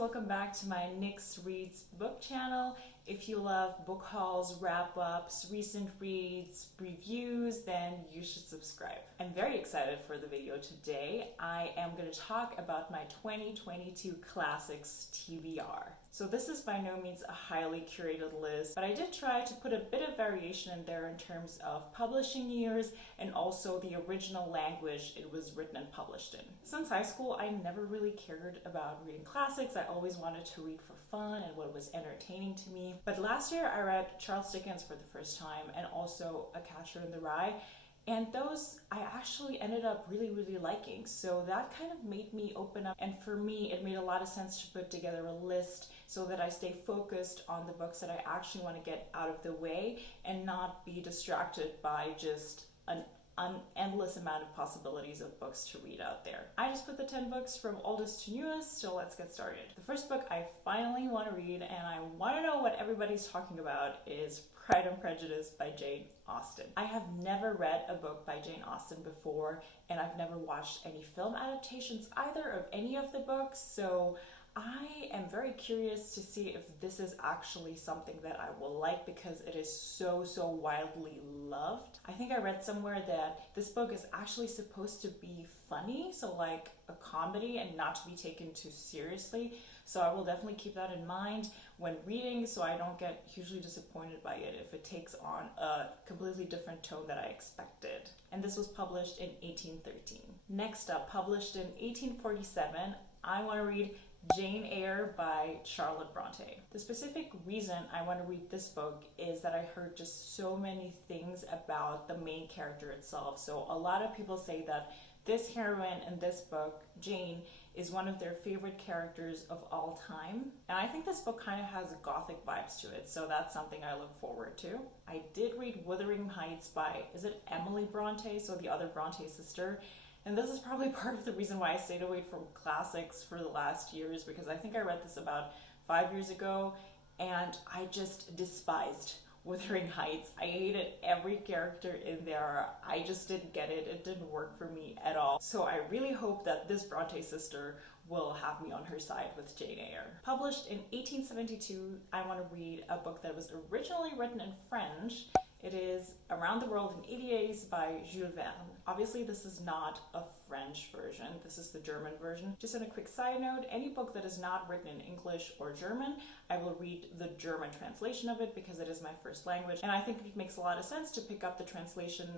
welcome back to my Nyx Reads book channel. If you love book hauls, wrap-ups, recent reads, reviews, then you should subscribe. I'm very excited for the video today. I am going to talk about my 2022 Classics TBR. So this is by no means a highly curated list, but I did try to put a bit of variation in there in terms of publishing years and also the original language it was written and published in. Since high school, I never really cared about reading classics. I always wanted to read for fun and what was entertaining to me. But last year I read Charles Dickens for the first time and also A Catcher in the Rye. And those I actually ended up really liking. So that kind of made me open up. And for me, it made a lot of sense to put together a list so that I stay focused on the books that I actually want to get out of the way and not be distracted by just an endless amount of possibilities of books to read out there. I just put the 10 books from oldest to newest, so let's get started. The first book I finally want to read and I want to know what everybody's talking about is Pride and Prejudice by Jane Austen. I have never read a book by Jane Austen before, and I've never watched any film adaptations either of any of the books, so I am very curious to see if this is actually something that I will like because it is so widely loved. I think I read somewhere that this book is actually supposed to be funny, so like a comedy and not to be taken too seriously. So I will definitely keep that in mind when reading so I don't get hugely disappointed by it if it takes on a completely different tone that I expected. And this was published in 1813. Next up, published in 1847, I want to read Jane Eyre by Charlotte Bronte. The specific reason I want to read this book is that I heard just so many things about the main character itself. So a lot of people say that this heroine in this book, Jane, is one of their favorite characters of all time. And I think this book kind of has gothic vibes to it, so that's something I look forward to. I did read Wuthering Heights by, is it Emily Bronte? So the other Bronte sister. And this is probably part of the reason why I stayed away from classics for the last years, because I think I read this about 5 years ago and I just despised Wuthering Heights. I hated every character in there. I just didn't get it. It didn't work for me at all. So I really hope that this Bronte sister will have me on her side with Jane Eyre. Published in 1872, I want to read a book that was originally written in French. It is Around the World in 80 Days by Jules Verne. Obviously, this is not a French version. This is the German version. Just on a quick side note, any book that is not written in English or German, I will read the German translation of it because it is my first language. And I think it makes a lot of sense to pick up the translation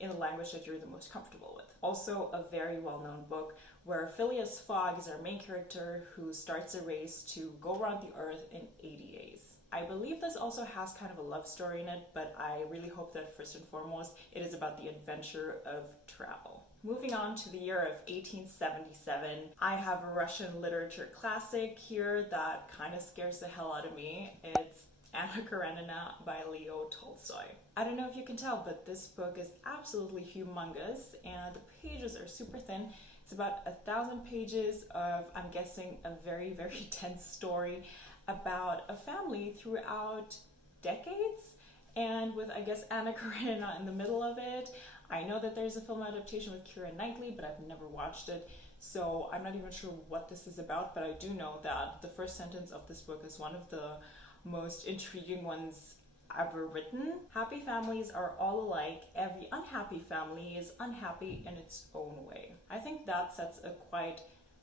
in the language that you're the most comfortable with. Also a very well-known book where Phileas Fogg is our main character who starts a race to go around the earth in 80 days. I believe this also has kind of a love story in it, but I really hope that first and foremost, it is about the adventure of travel. Moving on to the year of 1877, I have a Russian literature classic here that kind of scares the hell out of me. It's Anna Karenina by Leo Tolstoy. I don't know if you can tell, but this book is absolutely humongous and the pages are super thin. It's about 1,000 pages of, I'm guessing, a very tense story about a family throughout decades, and with, I guess, Anna Karenina in the middle of it. I know that there's a film adaptation with Keira Knightley, but I've never watched it, so I'm not even sure what this is about, but I do know that the first sentence of this book is one of the most intriguing ones ever written. Happy families are all alike. Every unhappy family is unhappy in its own way. I think that sets a quite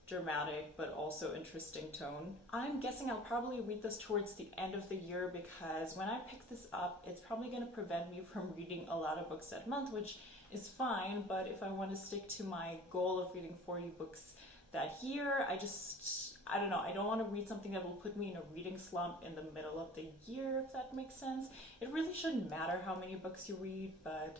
dramatic but also interesting tone. I'm guessing I'll probably read this towards the end of the year because when I pick this up, it's probably going to prevent me from reading a lot of books that month, which is fine, but if I want to stick to my goal of reading 40 books that year, I don't know, I don't want to read something that will put me in a reading slump in the middle of the year, if that makes sense. It really shouldn't matter how many books you read, but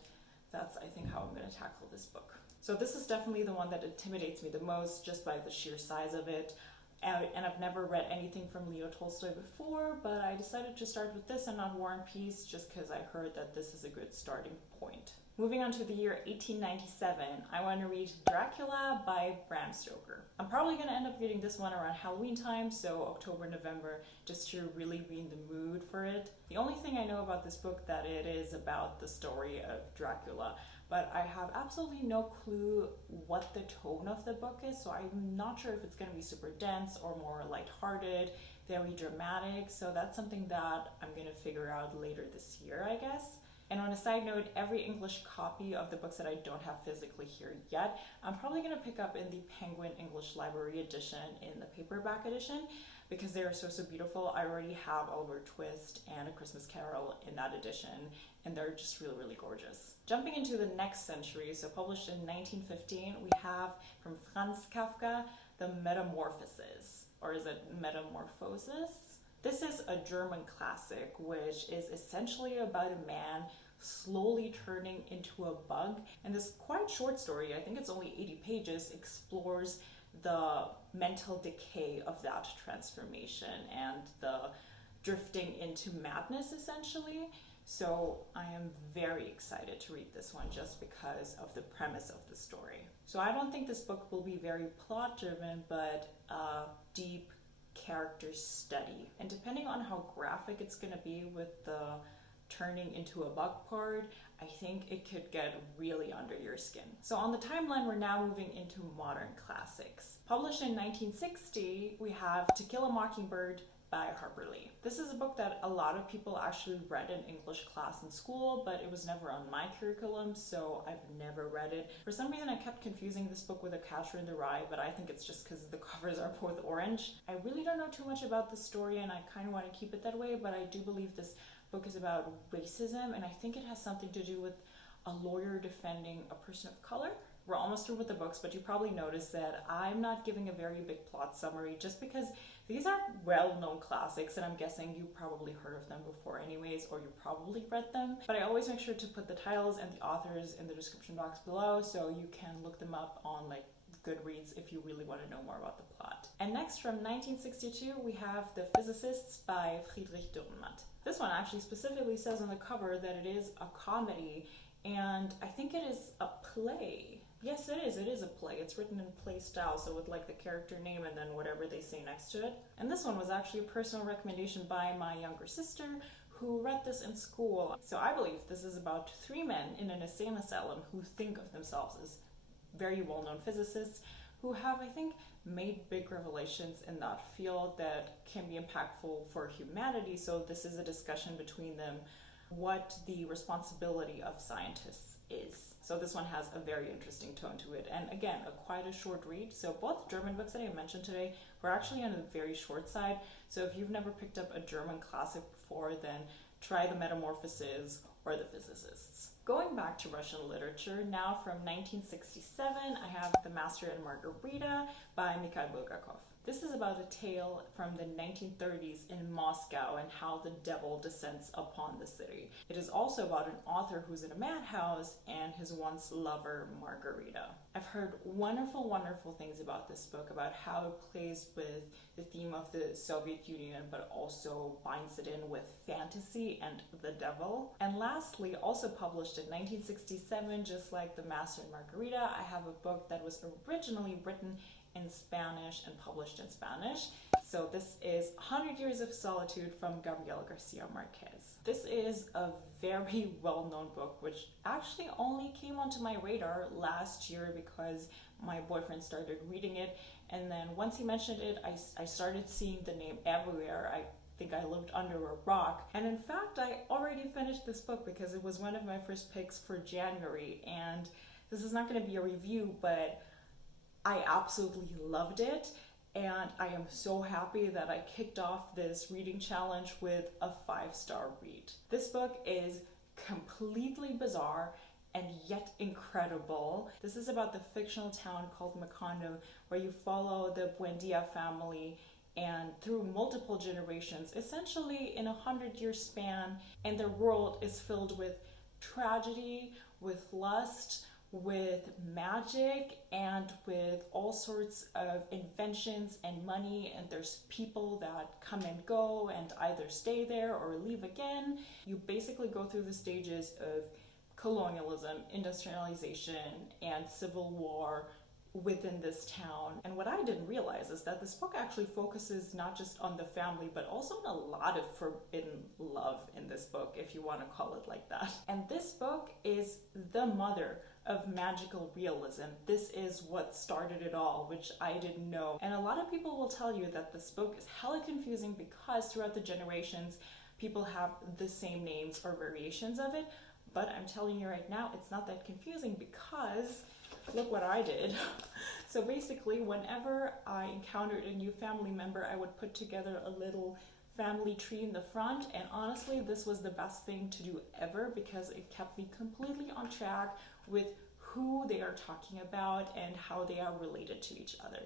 that's, I think, how I'm going to tackle this book. So this is definitely the one that intimidates me the most just by the sheer size of it. And I've never read anything from Leo Tolstoy before, but I decided to start with this and not War and Peace just because I heard that this is a good starting point. Moving on to the year 1897, I want to read Dracula by Bram Stoker. I'm probably going to end up reading this one around Halloween time, so October, November, just to really be in the mood for it. The only thing I know about this book that it is about the story of Dracula, but I have absolutely no clue what the tone of the book is, so I'm not sure if it's going to be super dense or more lighthearted, very dramatic. So that's something that I'm going to figure out later this year, I guess. And on a side note, every English copy of the books that I don't have physically here yet, I'm probably going to pick up in the Penguin English Library edition in the paperback edition, because they are so beautiful. I already have Oliver Twist and A Christmas Carol in that edition, and they're just really gorgeous. Jumping into the next century, so published in 1915, we have from Franz Kafka, The Metamorphosis, or is it Metamorphosis? This is a German classic, which is essentially about a man slowly turning into a bug. And this quite short story, I think it's only 80 pages, explores the mental decay of that transformation and the drifting into madness, essentially. So I am very excited to read this one just because of the premise of the story. So I don't think this book will be very plot driven, but a deep character study. And depending on how graphic it's going to be with the turning into a bug part, I think it could get really under your skin. So on the timeline, we're now moving into modern classics. Published in 1960, we have To Kill a Mockingbird by Harper Lee. This is a book that a lot of people actually read in English class in school, but it was never on my curriculum, so I've never read it. For some reason, I kept confusing this book with A Catcher in the Rye, but I think it's just because the covers are both orange. I really don't know too much about the story, and I kind of want to keep it that way, but I do believe this book is about racism, and I think it has something to do with a lawyer defending a person of color. We're almost through with the books, but you probably noticed that I'm not giving a very big plot summary just because these are well-known classics, and I'm guessing you probably heard of them before anyways, or you probably read them. But I always make sure to put the titles and the authors in the description box below so you can look them up on like Goodreads if you really want to know more about the plot. And next, from 1962, we have The Physicists by Friedrich Dürrenmatt. This one actually specifically says on the cover that it is a comedy, and I think it is a play. Yes, it is. It is a play. It's written in play style, so with like the character name and then whatever they say next to it. And this one was actually a personal recommendation by my younger sister who read this in school. So I believe this is about three men in an insane asylum who think of themselves as very well-known physicists who have, I think, made big revelations in that field that can be impactful for humanity. So this is a discussion between them what the responsibility of scientists is. So this one has a very interesting tone to it, and again, quite a short read. So both German books that I mentioned today were actually on the very short side. So if you've never picked up a German classic before, then try The Metamorphosis or The Physicists. Going back to Russian literature, now from 1967, I have The Master and Margarita by Mikhail Bulgakov. This is about a tale from the 1930s in Moscow and how the devil descends upon the city. It is also about an author who's in a madhouse and his once lover, Margarita. I've heard wonderful things about this book, about how it plays with the theme of the Soviet Union, but also binds it in with fantasy and the devil. And lastly, also published in 1967, just like The Master and Margarita, I have a book that was originally written in Spanish and published in Spanish. So this is 100 Years of Solitude from Gabriel Garcia Marquez. This is a very well-known book, which actually only came onto my radar last year because my boyfriend started reading it, and then once he mentioned it, I started seeing the name everywhere. I think I lived under a rock, and in fact I already finished this book because it was one of my first picks for January. And this is not going to be a review, but I absolutely loved it, and I am so happy that I kicked off this reading challenge with a 5-star read. This book is completely bizarre and yet incredible. This is about the fictional town called Mikhail, where you follow the Buendia family and through multiple generations, essentially in a 100-year span, and their world is filled with tragedy, with lust, with magic, and with all sorts of inventions and money, and there's people that come and go and either stay there or leave again. You basically go through the stages of colonialism, industrialization, and civil war within this town. And what I didn't realize is that this book actually focuses not just on the family, but also on a lot of forbidden love in this book, if you want to call it like that. And this book is the mother of magical realism. This is what started it all, which I didn't know. And a lot of people will tell you that this book is hella confusing because throughout the generations, people have the same names or variations of it. But I'm telling you right now, it's not that confusing because look what I did. So basically, whenever I encountered a new family member, I would put together a little family tree in the front, and honestly, this was the best thing to do ever because it kept me completely on track with who they are talking about and how they are related to each other.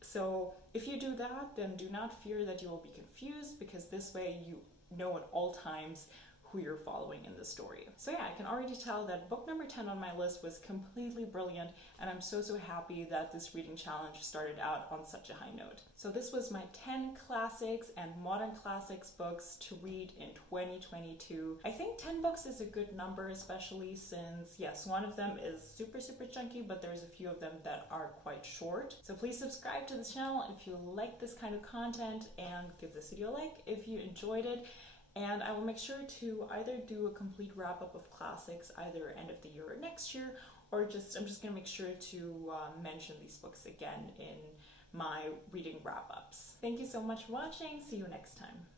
So if you do that, then do not fear that you will be confused, because this way you know at all times who you're following in the story. So yeah, I can already tell that book number 10 on my list was completely brilliant, and I'm so happy that this reading challenge started out on such a high note. So this was my 10 classics and modern classics books to read in 2022. I think 10 books is a good number, especially since, yes, one of them is super chunky, but there's a few of them that are quite short. So please subscribe to this channel if you like this kind of content, and give this video a like if you enjoyed it. And I will make sure to either do a complete wrap-up of classics either end of the year or next year, or I'm just going to make sure to mention these books again in my reading wrap-ups. Thank you so much for watching. See you next time.